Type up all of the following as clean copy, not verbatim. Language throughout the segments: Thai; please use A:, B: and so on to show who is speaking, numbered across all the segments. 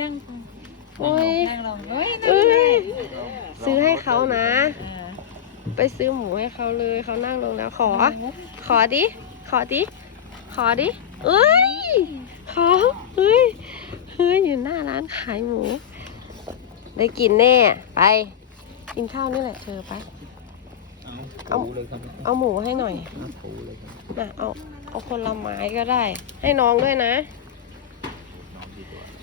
A: นั่ง
B: โอ้ย
A: นั่งลงเฮ้ย
B: เอ้
A: นั่งเลย
B: ยซื้อให้เขานะ
A: เออ
B: ไปซื้อหมูให้เขาเลยเขานั่งลงแล้วขอดิ ขอดิ ขอดิ เอ้ย ขอ เฮ้ย เฮ้ย อยู่หน้าร้านขายหมู ได้กินแน่ ไป กินข้าวนี่แหละเธอไป
C: เอาเลยครับ
B: เอาหมูให้หน่อย
C: ปูเลยครับ
B: นะเอาคนละไม้ก็ได้ ให้น้องด้วยนะ
C: น้องดีกว่า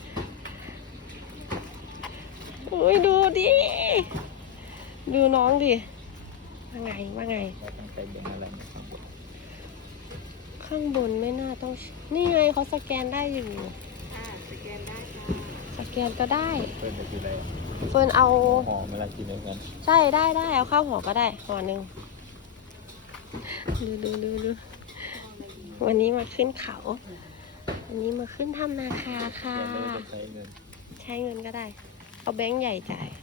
B: โอ้ยดูดิ ดูน้องดิว่าไงว่าไง
C: เราต้องไปเป็นอะไรข้างบน
B: ข้างบนไม่น่าต้อง นี่ไงเขาสแกนได้อยู่
A: สแกนได้ค่ะ
B: สแกนก็ได้
C: เปิดไปทีไร
B: เฟิร์นเอา
C: หอมเวลากินด้วยกัน
B: ใช่ได้เอาข้าวห่อก็ได้ห่อหนึ่งดูวันนี้มาขึ้นเขา วันนี้มาขึ้นถ้ำนาคาค่ะ
C: แต่ไม่ได้ใช้เงิน
B: ใช้เงินก็ได้ เอาแบงค์ใหญ่จ่าย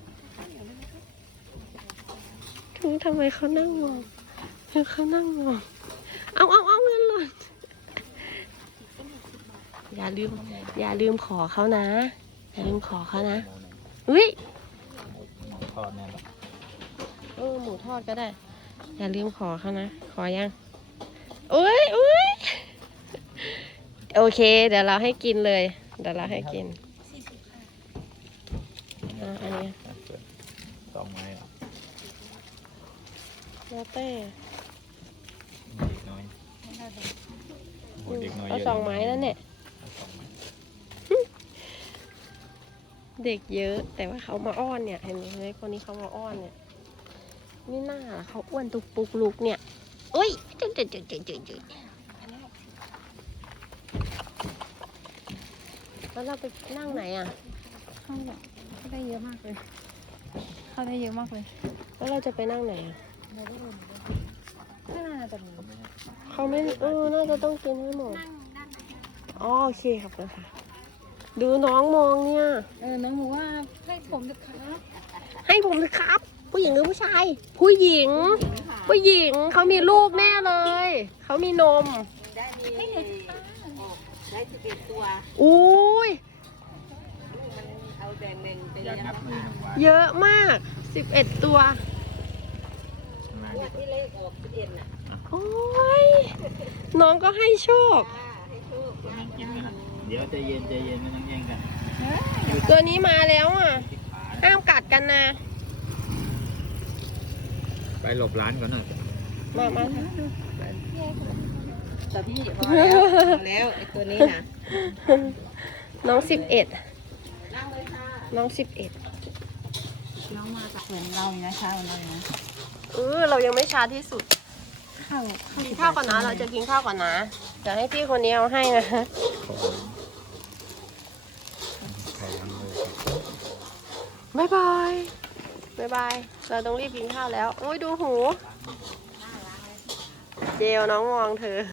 B: ทุกทำไมเขานั่งมองเขานั่งมองเอาเงินหล่นอย่าลืมขอเขานะ อย่าลืมขอเขานะอุ้ย
C: หมูทอดแน่หรอ
B: หมูทอดก็ได้ อย่าลืมขอเขานะ ขอยังอุ้ยโอเค เดี๋ยวเราให้กินเลย เดี๋ยวเราให้กินอันนี้
C: 2 ไม้เหรอ
B: แล้วแต่
C: เด็กน้อยโหเด็กน้อย
B: เอา
C: เยอะ
B: 2 ไม้แล้วเนี่ย
C: เอา2 ไม้
B: เด็กเยอะ แต่ว่าเขามาอ้อนเนี่ยเห็นไหมคนนี้เขามาอ้อนเนี่ยนี่หน้าเขาอ้วนตุกปุกลุกเนี่ยเอ้ยจุ๊แล้วเราไปนั่งไหนอ่ะ
A: เข้าแบบเข้าได้เยอะมากเลย เข้าได้เยอะมากเลย
B: แล้วเราจะไปนั่งไหนอ่ะ
A: ไม่น่าจะมี
B: เขาไม่น่าจะต้องกินให้หมดอ๋อโอเคครับนะคะดูน้องมองเนี่ย
A: น้องบอกว่าให้ผมเถอะครับ
B: ให้ผมเถอะครับ ผู้หญิงหรือผู้ชาย ผู้หญิงเขามีลูกแน่เลยเขามีนม
A: ให้หนูได้11 ตัว
B: อุ้ย
A: เอาแบ่งไป
C: อยากนับมือหนึ่งวัน
B: เยอะมาก 11 ตัว
C: มา
A: ที่เลขออก11น่ะ
B: โอ้ย น้องก็ให้โชค
A: ให้ทูบ
C: ตัวนี้กินนะเดี๋ยวใจเย็นไม่ต้องแย่งกัน
B: ตัวนี้มาแล้วอ่ะ ห้ามกัดกันนะ
C: ไปหลบร้านก่อนหน่อย
B: มา
A: แต่พี่พอแล้วไอ้ตัวนี้นะ
B: น้อง 11
A: นั่งเลยค่ะ
B: น้อง
A: น้องมาจากเหมือนเราอยู่นะช้าเหมือนเราอยู่นะ
B: 11เรายังไม่ช้าที่สุด
A: ข้าว
B: กินข้าวก่อนนะ เราจะกินข้าวก่อนนะ เดี๋ยวให้พี่คนนี้เอาให้นะ
C: ขอล้างมือ
B: บ๊ายบาย เราต้องรีบกินข้าวแล้ว โอ้ยดูหู เจลน้องมองเธอ